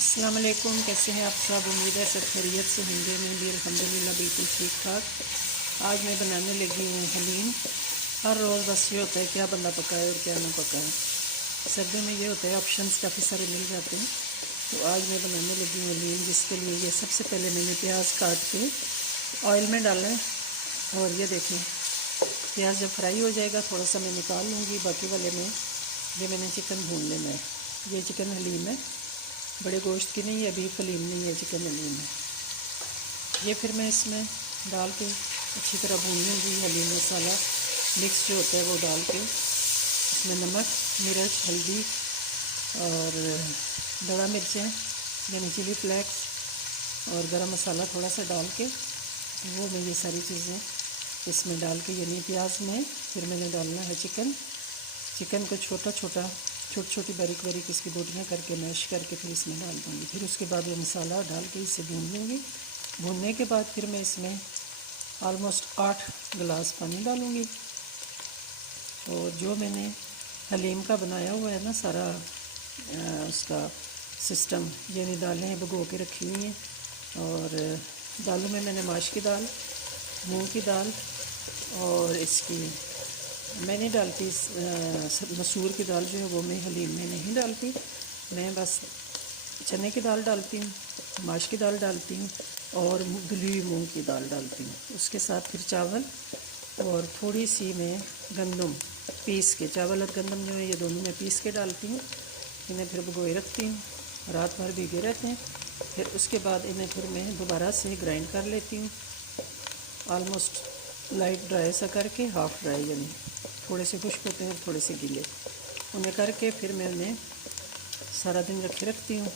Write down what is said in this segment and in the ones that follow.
अस्सलाम वालेकुम। कैसे हैं आप सब? उम्मीद है सब खैरियत से होंगे। मैं भी अल्हम्दुलिल्लाह बिल्कुल ठीक ठाक। आज मैं बनाने लगी हूँ हलीम। हर रोज़ बस ये होता है क्या बंदा पकाए और क्या ना पकाए। सर्दियों में ये होता है ऑप्शंस काफ़ी सारे मिल जाते हैं। तो आज मैं बनाने लगी हूँ हलीम, जिसके लिए ये सबसे पहले मैंने प्याज काट के ऑयल में डाला है। और ये देखें, प्याज जब फ्राई हो जाएगा थोड़ा सा मैं निकाल लूँगी। बाकी वाले में ये मैंने चिकन भून लेना है। ये चिकन हलीम है, बड़े गोश्त की नहीं है, बीफ हलीम नहीं है, चिकन हलीम है ये। फिर मैं इसमें डाल के अच्छी तरह भून लूँगी। हलीम मसाला मिक्स जो होता है वो डाल के इसमें नमक, मिर्च, हल्दी और बड़ा मिर्चें यानी चिली फ्लेक्स और गरम मसाला थोड़ा सा डाल के वो मैं ये सारी चीज़ें इसमें डाल के, यानी प्याज में फिर मैंने डालना है चिकन को छोटी छोटी बारीक बारीक इसकी बोटियाँ करके मैश करके फिर इसमें डाल दूँगी। फिर उसके बाद ये मसाला डाल के इसे भून लूँगी। भूनने के बाद फिर मैं इसमें ऑलमोस्ट 8 गिलास पानी डालूँगी। और जो मैंने हलीम का बनाया हुआ है ना सारा उसका सिस्टम, यानी दालें भिगो के रखी हुई हैं। और दालों में मैंने माश की दाल, मूंग की दाल और इसकी मैंने डालती मसूर की दाल जो है वो मैं हलीम में नहीं डालती। मैं बस चने की दाल डालती हूँ, माश की दाल डालती हूँ और धुली हुई मूँग की दाल डालती हूँ। उसके साथ फिर चावल और थोड़ी सी मैं गंदम पीस के, चावल और गंदम जो है ये दोनों मैं पीस के डालती हूँ। इन्हें फिर भिगोए रखती हूँ, रात भर भीगे रहते हैं। फिर उसके बाद इन्हें फिर मैं दोबारा से ग्राइंड कर लेती हूँ, ऑलमोस्ट लाइट ड्राई सा करके, हाफ़ ड्राई यानी थोड़े से खुश्क होते हैं और थोड़े से गीले, उन्हें करके फिर मैं उन्हें सारा दिन रखती हूँ।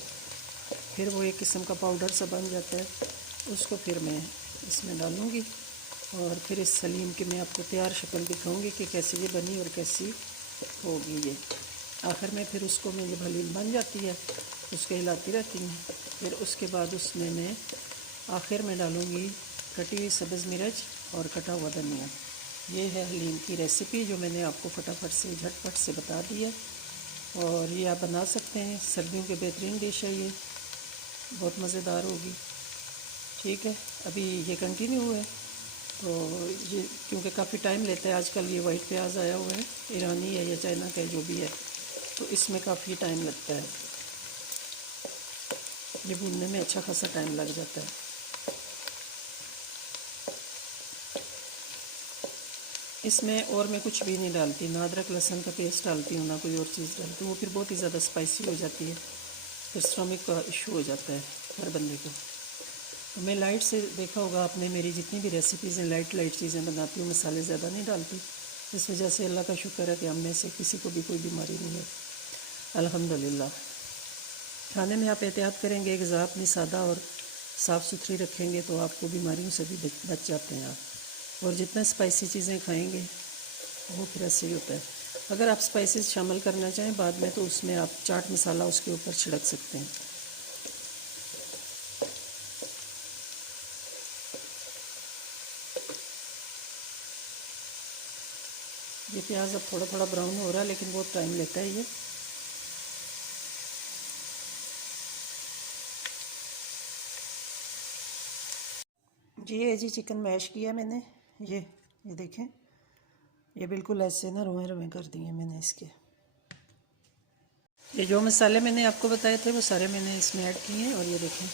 फिर वो एक किस्म का पाउडर सा बन जाता है, उसको फिर मैं इसमें डालूँगी। और फिर इस हलीम की मैं आपको तैयार शक्ल दिखाऊंगी कि कैसे ये बनी और कैसी होगी ये। आखिर में फिर उसको मैं जब हलीम बन जाती है उसको हिलाती रहती हूँ। फिर उसके बाद उसमें मैं आखिर में डालूँगी कटी हुई सब्ज़ मिर्च और कटा हुआ धनिया। ये है हलीम की रेसिपी जो मैंने आपको फटाफट से झटपट से बता दी है। और ये आप बना सकते हैं, सर्दियों के बेहतरीन डिश है ये, बहुत मज़ेदार होगी। ठीक है, अभी ये कंटिन्यू है तो ये क्योंकि काफ़ी टाइम लेता है। आजकल ये वाइट प्याज आया हुआ है, ईरानी है या चाइना का है जो भी है, तो इसमें काफ़ी टाइम लगता है, ये भूनने में अच्छा खासा टाइम लग जाता है। इसमें और मैं कुछ भी नहीं डालती, ना अदरक लहसुन का पेस्ट डालती हूँ, ना कोई और चीज़ डालती हूँ। वो फिर बहुत ही ज़्यादा स्पाइसी हो जाती है, फिर स्टमक का इशू हो जाता है हर बंदे को। तो मैं लाइट से, देखा होगा आपने मेरी जितनी भी रेसिपीज़ हैं लाइट चीज़ें बनाती हूँ, मसाले ज़्यादा नहीं डालती। इस वजह से अल्लाह का शुक्र है कि हम में से किसी को भी कोई बीमारी नहीं है, अल्हम्दुलिल्लाह। खाने में आप एहतियात करेंगे, ग़िज़ा अपनी सादा और साफ़ सुथरी रखेंगे तो आपको बीमारियों से भी बच जाते हैं आप। और जितना स्पाइसी चीज़ें खाएंगे वो फिर ऐसे ही होता है। अगर आप स्पाइसेस शामिल करना चाहें बाद में तो उसमें आप चाट मसाला उसके ऊपर छिड़क सकते हैं। ये प्याज अब थोड़ा थोड़ा ब्राउन हो रहा है लेकिन बहुत टाइम लेता है ये। जी चिकन मैश किया मैंने, ये देखें, ये बिल्कुल ऐसे ना रोए रोए कर दिए मैंने इसके। ये जो मसाले मैंने आपको बताए थे वो सारे मैंने इसमें ऐड किए हैं। और ये देखें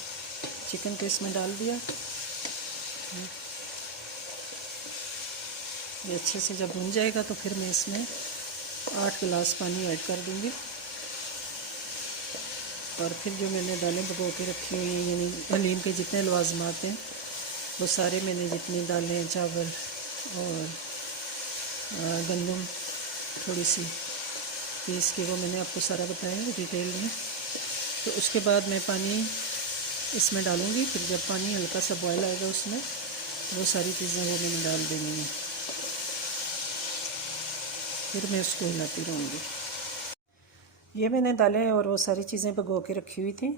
चिकन को इसमें डाल दिया। ये अच्छे से जब भुन जाएगा तो फिर मैं इसमें 8 गिलास पानी ऐड कर दूँगी। और फिर जो मैंने दालें भिगो के रखी हुई हैं, यानी हलीम के जितने लवाजमात हैं वो सारे मैंने, जितनी दालें, चावल और गंदम थोड़ी सी पीस के, वो मैंने आपको सारा बताया है डिटेल में। तो उसके बाद मैं पानी इसमें डालूँगी। फिर जब पानी हल्का सा बॉयल आएगा उसमें वो सारी चीज़ें वो मैंने डाल देनी है। फिर मैं उसको हिलाती रहूँगी। ये मैंने दालें और वो सारी चीज़ें भिगो के रखी हुई थी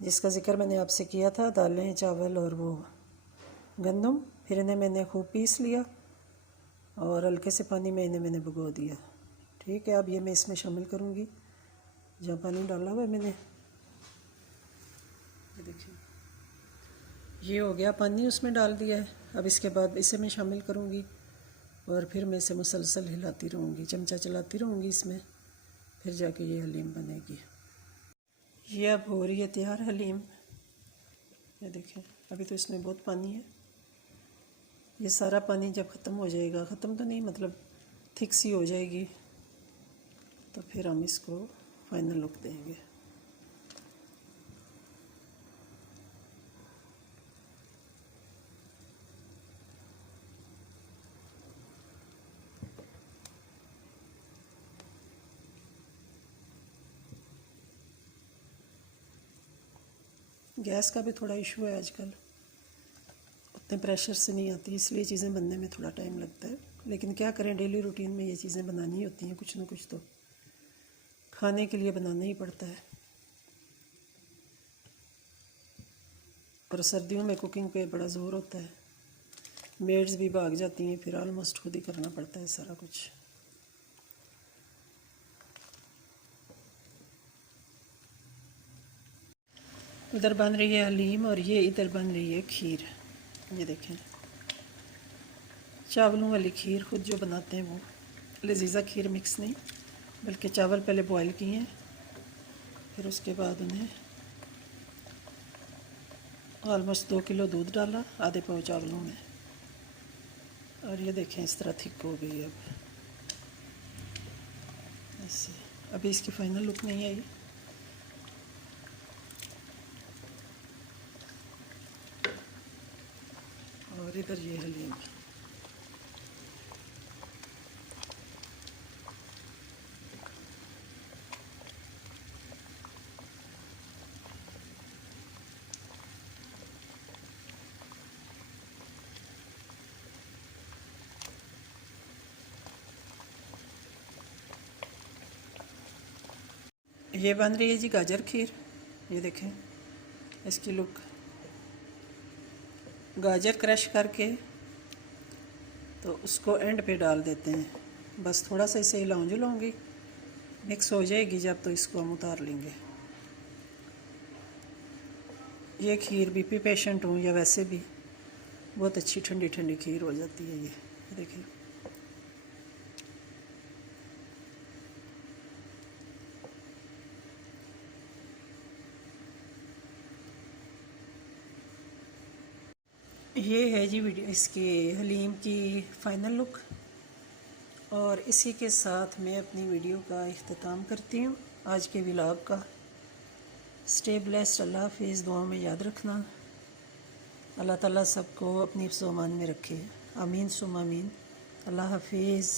जिसका ज़िक्र मैंने आपसे किया था, दालें, चावल और वो गंदम। फिर इन्हें मैंने खूब पीस लिया और हल्के से पानी में इन्हें मैंने भिगो दिया। ठीक है, अब ये मैं इसमें शामिल करूँगी जहाँ पानी डाला हुआ है मैंने। ये हो गया पानी उसमें डाल दिया है। अब इसके बाद इसे मैं शामिल करूँगी और फिर मैं इसे मुसलसल हिलाती रहूँगी, चमचा चलाती रहूँगी इसमें, फिर जाके ये हलीम बनेगी। ये अब हो रही है तैयार हलीम। ये देखें, अभी तो इसमें बहुत पानी है। ये सारा पानी जब ख़त्म हो जाएगा, ख़त्म तो नहीं मतलब थिक सी हो जाएगी, तो फिर हम इसको फाइनल लुक देंगे। गैस का भी थोड़ा इशू है आजकल, उतने प्रेशर से नहीं आती, इसलिए चीज़ें बनने में थोड़ा टाइम लगता है। लेकिन क्या करें, डेली रूटीन में ये चीज़ें बनानी होती हैं, कुछ ना कुछ तो खाने के लिए बनाना ही पड़ता है। और सर्दियों में कुकिंग पे बड़ा ज़ोर होता है, मेड्स भी भाग जाती हैं, फिर ऑलमोस्ट खुद ही करना पड़ता है सारा कुछ। इधर बन रही है हलीम और ये इधर बन रही है खीर। ये देखें, चावलों वाली खीर खुद जो बनाते हैं वो, लजीज़ा खीर मिक्स नहीं, बल्कि चावल पहले बॉईल किए हैं, फिर उसके बाद उन्हें ऑलमोस्ट 2 किलो दूध डाला आधे पाव चावलों में, और ये देखें इस तरह थिक हो गई। अब ऐसे, अभी इसकी फाइनल लुक नहीं आई। और इधर ये हलीम, ये बन रही है जी गाजर खीर। ये देखें इसकी लुक, गाजर क्रश करके तो उसको एंड पे डाल देते हैं, बस थोड़ा सा इसे हिलाऊं जुलाऊंगी, मिक्स हो जाएगी जब तो इसको हम उतार लेंगे। ये खीर बीपी पेशेंट हूँ या वैसे भी बहुत अच्छी ठंडी ठंडी खीर हो जाती है। ये देखिए, ये है जी वीडियो इसकी हलीम की फ़ाइनल लुक। और इसी के साथ मैं अपनी वीडियो का इख्तिताम करती हूँ, आज के व्लॉग का। स्टे ब्लेस्ड, अल्लाह हाफिज़, दुआ में याद रखना। अल्लाह ताला सबको अपनी सोमान में रखे, आमीन सुम आमीन। अल्लाह हाफिज़।